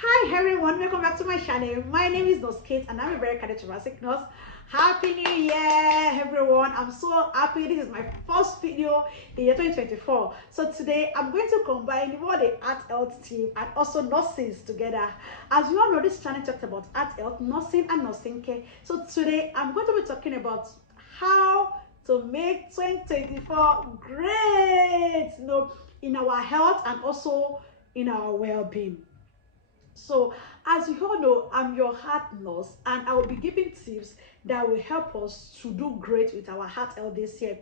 Hi everyone, welcome back to my channel. My name is Nurse Kate and I'm a very charismatic nurse. Happy New Year everyone. I'm so happy. This is my first video in year 2024. So today I'm going to combine both the heart health team and also nursing together. As you all know, this channel talks about heart health, nursing and nursing care. So today I'm going to be talking about how to make 2024 great, in our health and also in our well-being. So, as you all know, I'm your heart nurse, and I will be giving tips that will help us to do great with our heart health this year.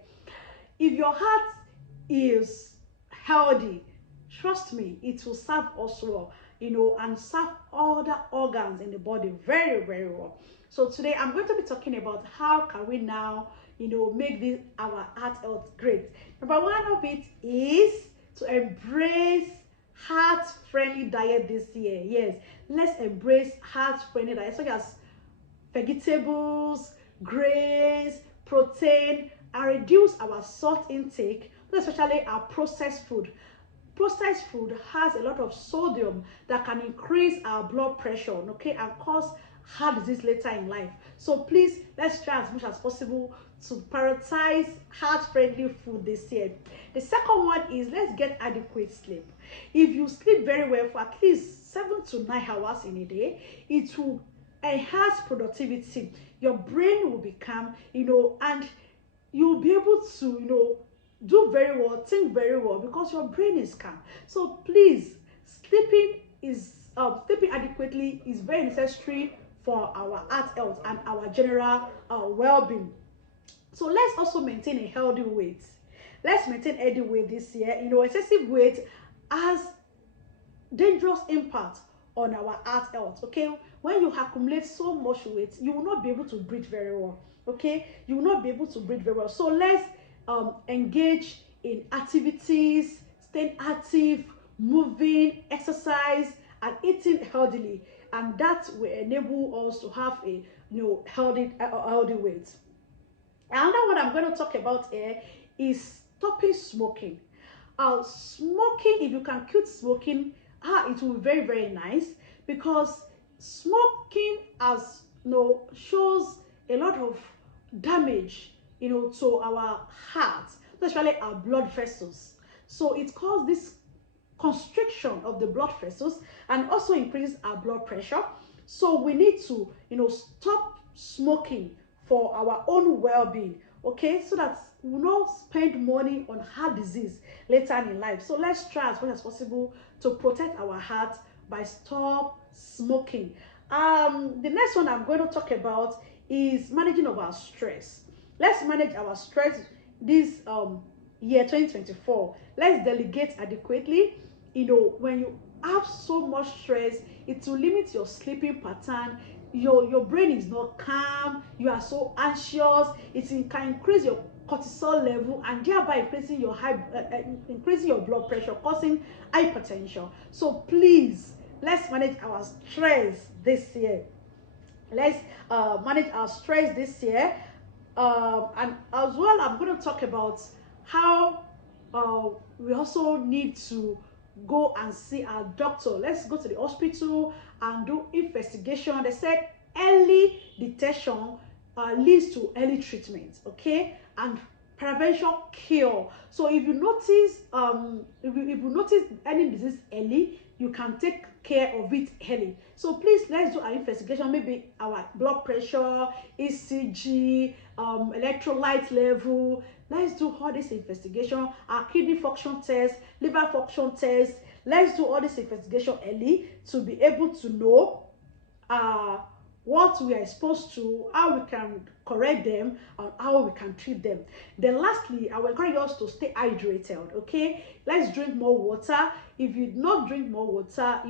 If your heart is healthy, trust me, it will serve us well, and serve other organs in the body very, very well. So today I'm going to be talking about how can we now, make this our heart health great. Number one of it is to embrace heart-friendly diet this year. Yes, let's embrace heart-friendly diet such as vegetables, grains, protein, and reduce our salt intake, especially our processed food. Processed food has a lot of sodium that can increase our blood pressure, okay, and cause heart disease later in life. So please, let's try as much as possible to prioritize heart-friendly food this year. The second one is let's get adequate sleep. If you sleep very well for at least 7 to 9 hours in a day, it will enhance productivity. Your brain will be calm, and you'll be able to, do very well, think very well because your brain is calm. So please, sleeping adequately is very necessary for our heart health and our general well-being. So let's also maintain a healthy weight. Let's maintain healthy weight this year. Excessive weight has dangerous impact on our heart health. Okay, when you accumulate so much weight, you will not be able to breathe very well. Okay, you will not be able to breathe very well. So let's engage in activities, staying active, moving, exercise, and eating healthily, and that will enable us to have a healthy weight. Another one I'm going to talk about here is stopping smoking. Smoking, if you can quit smoking, it will be very, very nice because smoking as shows a lot of damage, to our heart, especially our blood vessels. So it causes this constriction of the blood vessels and also increases our blood pressure. So we need to, stop smoking for our own well-being, okay, so that we will not spend money on heart disease later in life. So let's try as much as possible to protect our heart by stop smoking. The next one I'm going to talk about is managing of our stress. Let's manage our stress this year 2024. Let's delegate adequately. When you have so much stress, it will limit your sleeping pattern. Your brain is not calm, you are so anxious, it can increase your cortisol level and thereby increasing your blood pressure, causing hypertension. So please, let's manage our stress this year. Let's manage our stress this year. And as well, I'm going to talk about how we also need to go and see our doctor. Let's go to the hospital and do investigation. They said early detection leads to early treatment, okay, and prevention cure. So if you notice if you notice any disease early, you can take care of it early. So please, let's do an investigation, maybe our blood pressure, ECG, electrolyte level. Let's do all this investigation, our kidney function test, liver function test. Let's do all this investigation early to be able to know what we are exposed to, how we can correct them, and how we can treat them. Then lastly, I will encourage us to stay hydrated, okay? Let's drink more water. If you do not drink more water,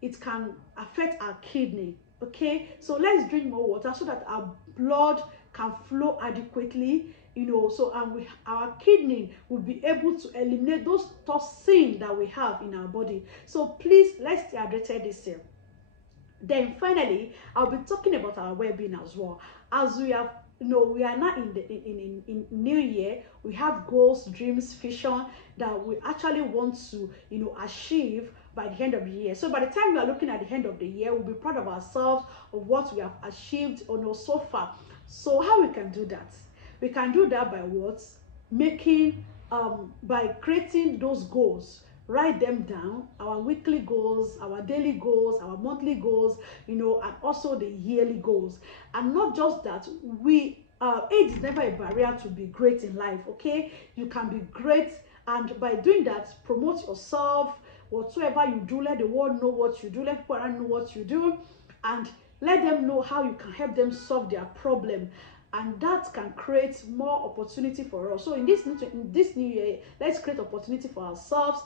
it can affect our kidney, okay? So let's drink more water so that our blood can flow adequately, our kidney will be able to eliminate those toxins that we have in our body. So please, let's stay hydrated this year. Then finally, I'll be talking about our well-being as well. As we have, we are now in new year. We have goals, dreams, vision that we actually want to, achieve by the end of the year. So by the time we are looking at the end of the year, we'll be proud of ourselves, of what we have achieved so far. So how we can do that? We can do that by what? Making by creating those goals. Write them down, our weekly goals, our daily goals, our monthly goals, and also the yearly goals. And not just that, age is never a barrier to be great in life. Okay, you can be great, and by doing that, promote yourself. Whatsoever you do, let the world know what you do, let people around know what you do, and let them know how you can help them solve their problem. And that can create more opportunity for us. So in this new year, let's create opportunity for ourselves.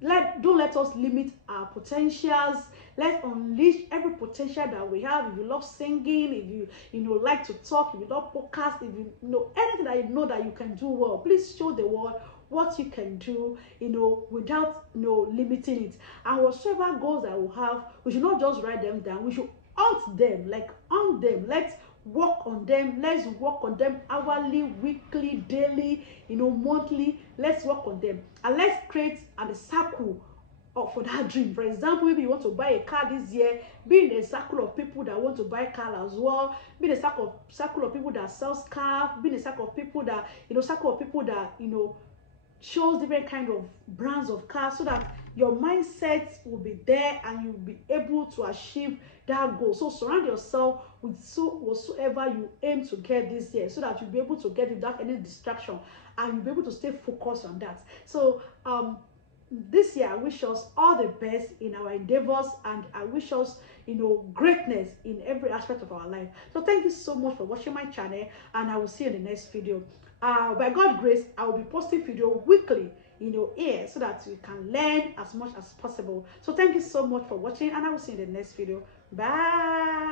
Don't let us limit our potentials. Let's unleash every potential that we have. If you love singing, if you like to talk, if you love podcast, if you know anything that you know that you can do well, please show the world what you can do, without limiting it. And whatsoever goals that we have, we should not just write them down. We should hunt them, let's work on them. Let's work on them hourly, weekly, daily, monthly. Let's work on them, and let's create a circle for that dream. For example, maybe you want to buy a car this year, be in a circle of people that want to buy a car as well. Be in a circle of people that sell cars. Be in a circle of people that shows different kind of brands of cars, so that your mindset will be there and you'll be able to achieve that goal. So surround yourself with whatsoever you aim to get this year, so that you'll be able to get it without any distraction, and you'll be able to stay focused on that. So this year I wish us all the best in our endeavors, and I wish us greatness in every aspect of our life. So thank you so much for watching my channel, and I will see you in the next video. By God's grace, I will be posting video weekly in your ear, so that you can learn as much as possible. So thank you so much for watching, and I will see you in the next video. Bye.